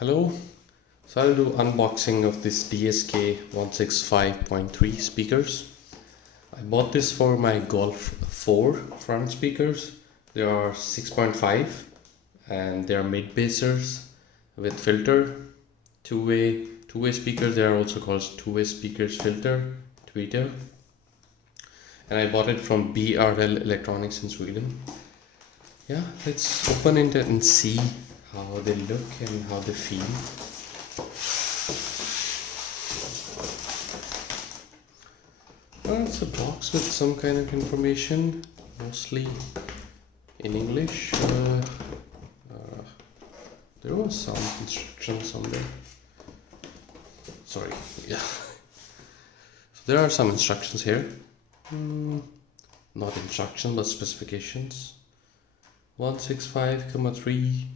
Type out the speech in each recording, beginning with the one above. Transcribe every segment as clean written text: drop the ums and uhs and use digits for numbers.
Hello, so I'll do unboxing of this DSK 165.3 speakers. I bought this for my Golf 4 front speakers. They are 6.5 and they are mid-bassers with filter, two-way speakers. They are also called two-way speakers filter, tweeter. And I bought it from BRL Electronics in Sweden. Yeah, let's open it and see how they look and how they feel. Well, it's a box with some kind of information, mostly in English. There was some instructions on there. Sorry, yeah. So there are some instructions here. Not instructions, but specifications. 165.3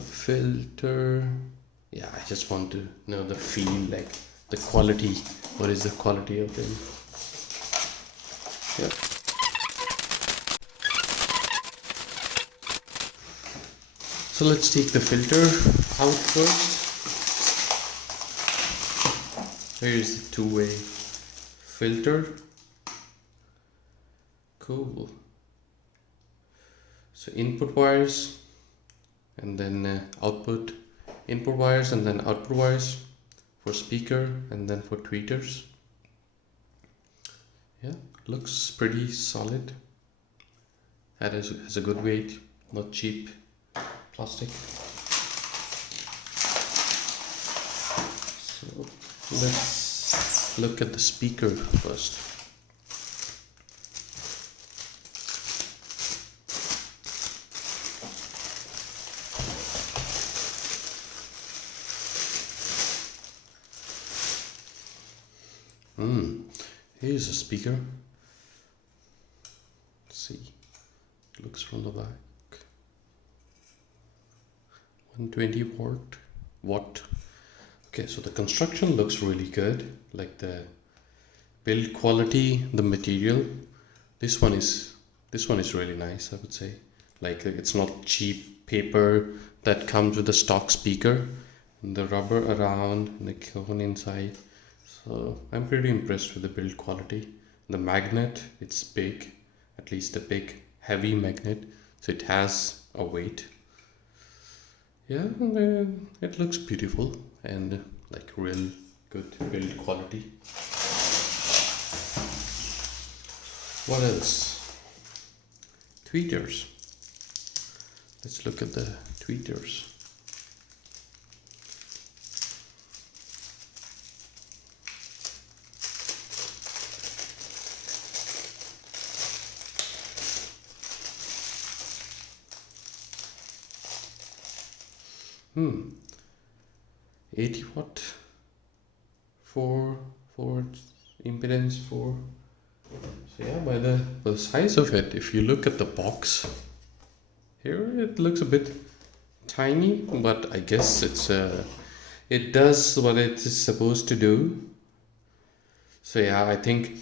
filter. Yeah, I just want to know the feel, like the quality. What is the quality of them? Yeah. So let's take the filter out first. Here is the two-way filter. Cool. So input wires and then output, input wires and then output wires for speaker and then for tweeters. Yeah, looks pretty solid. That has a good weight, not cheap plastic. So let's look at the speaker first. Here's a speaker. Let's see. It looks from the back. 120 watt. Okay, so the construction looks really good. Like the build quality, the material. This one is really nice, I would say. Like it's not cheap paper that comes with the stock speaker. And the rubber around and the cone inside. So I'm pretty impressed with the build quality. The magnet, it's big, at least a big heavy magnet, so it has a weight. Yeah, and, it looks beautiful and like real good build quality. What else? Tweeters. Let's look at the tweeters. Hmm. 80 watt for impedance for. So yeah, by the size of it, if you look at the box here, it looks a bit tiny, but I guess it does what it is supposed to do. So yeah, I think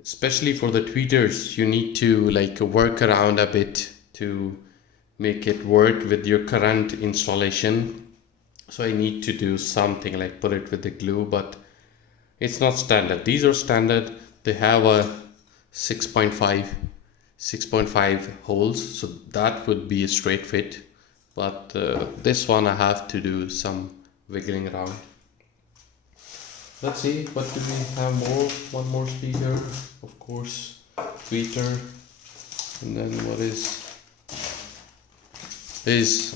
especially for the tweeters, you need to like work around a bit to make it work with your current installation. So I need to do something like put it with the glue, but it's not standard. These are standard. They have a 6.5 holes, so that would be a straight fit, but this one I have to do some wiggling around. Let's see, what do we have more? One more speaker, of course, tweeter, and then what is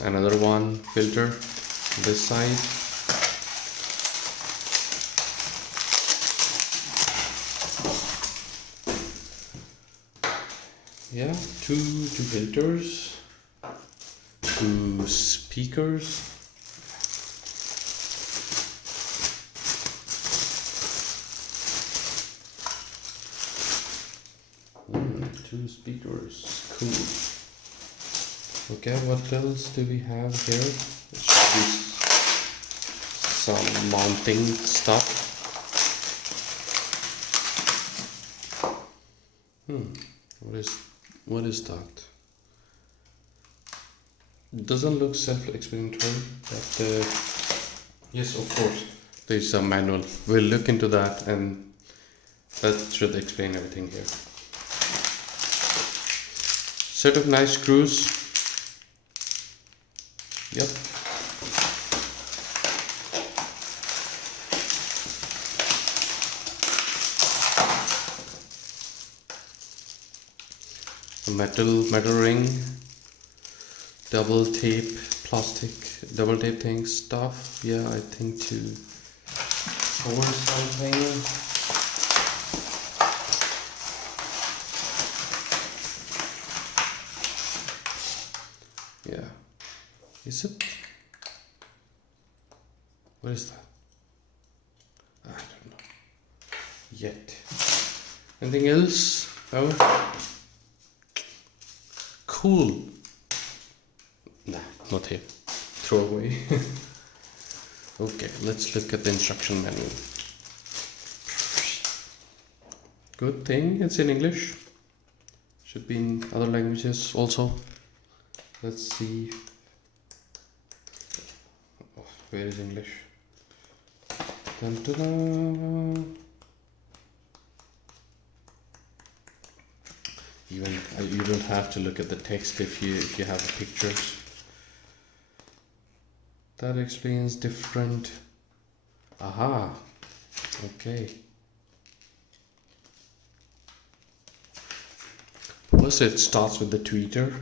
another one, filter, this side. Yeah, two filters, two speakers. Two speakers, cool. Okay, what else do we have here? There should be some mounting stuff. What is that? It doesn't look self-explanatory, but yes, of course, there's a manual. We'll look into that, and that should explain everything here. Set of nice screws. Yep. A metal ring, double tape, plastic double tape thing stuff. Yeah, I think to hold something. Yeah. Is it? What is that? I don't know. Yet. Anything else? Oh. Cool. Nah, not here. Throw away. Okay, let's look at the instruction manual. Good thing it's in English. Should be in other languages also. Let's see. Oh, where is English? Dun, dun, dun. Even you don't have to look at the text if you have the pictures. That explains different. Aha. Okay. Plus it starts with the tweeter.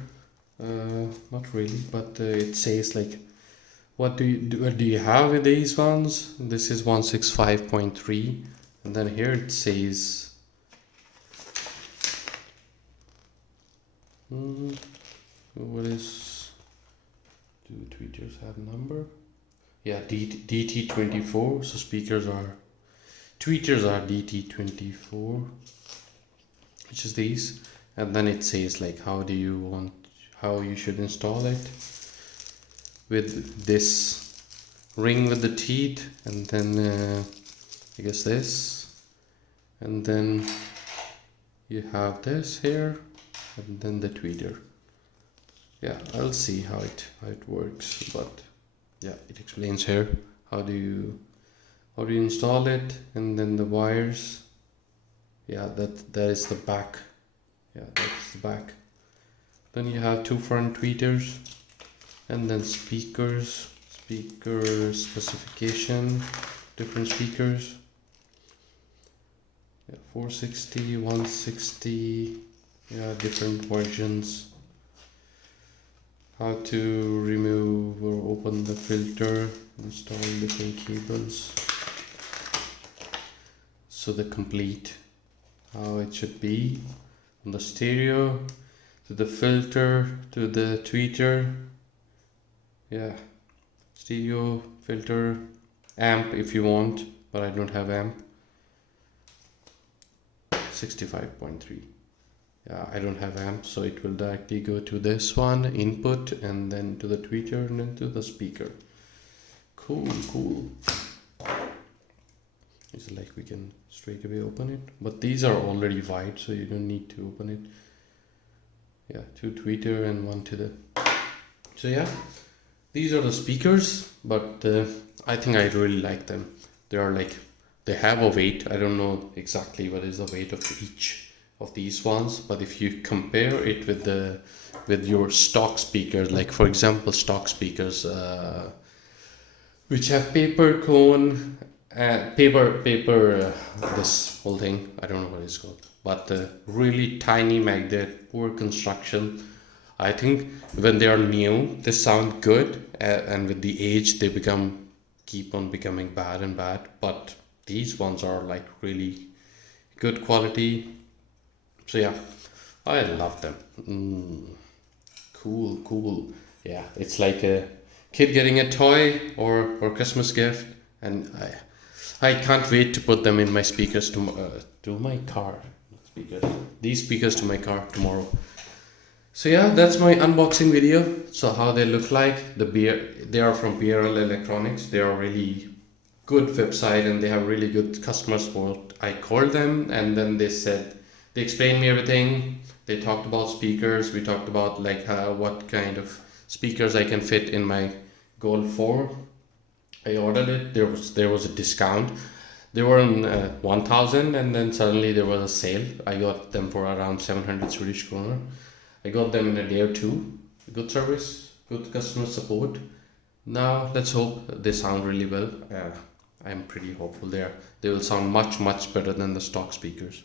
Not really, but it says like, what do you have with these ones? This is 165.3, and then here it says. What is? Do tweeters have number? Yeah, DT24. So tweeters are DT24, which is these, and then it says like how you should install it with this ring with the teeth, and then I guess this, and then you have this here. And then the tweeter. Yeah, I'll see how it works, but yeah, it explains here how do you install it, and then the wires. Yeah, that is the back. Yeah, that's the back. Then you have two front tweeters, and then speaker specification, different speakers. Yeah, 460, 160. Yeah, different versions. How to remove or open the filter, install different cables. So the complete, how it should be from the stereo to the filter to the tweeter. Yeah, stereo, filter, amp if you want, but I don't have amp. 65.3. Yeah, I don't have amp, so it will directly go to this one, input, and then to the tweeter, and then to the speaker. Cool. It's like we can straight away open it, but these are already wide, so you don't need to open it. Yeah, two tweeter and one to the. So yeah, these are the speakers, but I think I really like them. They have a weight. I don't know exactly what is the weight of each of these ones, but if you compare it with your stock speakers, like for example stock speakers which have paper cone, this whole thing, I don't know what it's called, but really tiny magnet, poor construction. I think when they are new they sound good, and with the age they keep on becoming bad and bad, but these ones are like really good quality. So yeah, I love them. Cool. Yeah, it's like a kid getting a toy or Christmas gift, and I can't wait to put them in my speakers to my car. These speakers to my car tomorrow. So yeah, that's my unboxing video. So how they look like. They are from BRL Electronics. They are really good website, and they have really good customer support. I called them, and then they explained me everything. They talked about speakers. We talked about like what kind of speakers I can fit in my Golf 4. I ordered it. There was a discount. They were on 1000, and then suddenly there was a sale. I got them for around 700 Swedish kronor. I got them in a day or two. Good service, good customer support. Now let's hope they sound really well. I'm pretty hopeful they will sound much better than the stock speakers.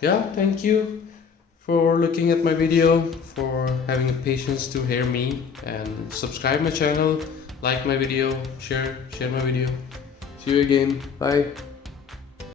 Yeah, thank you for looking at my video, for having the patience to hear me, and subscribe my channel, like my video, share my video. See you again. Bye.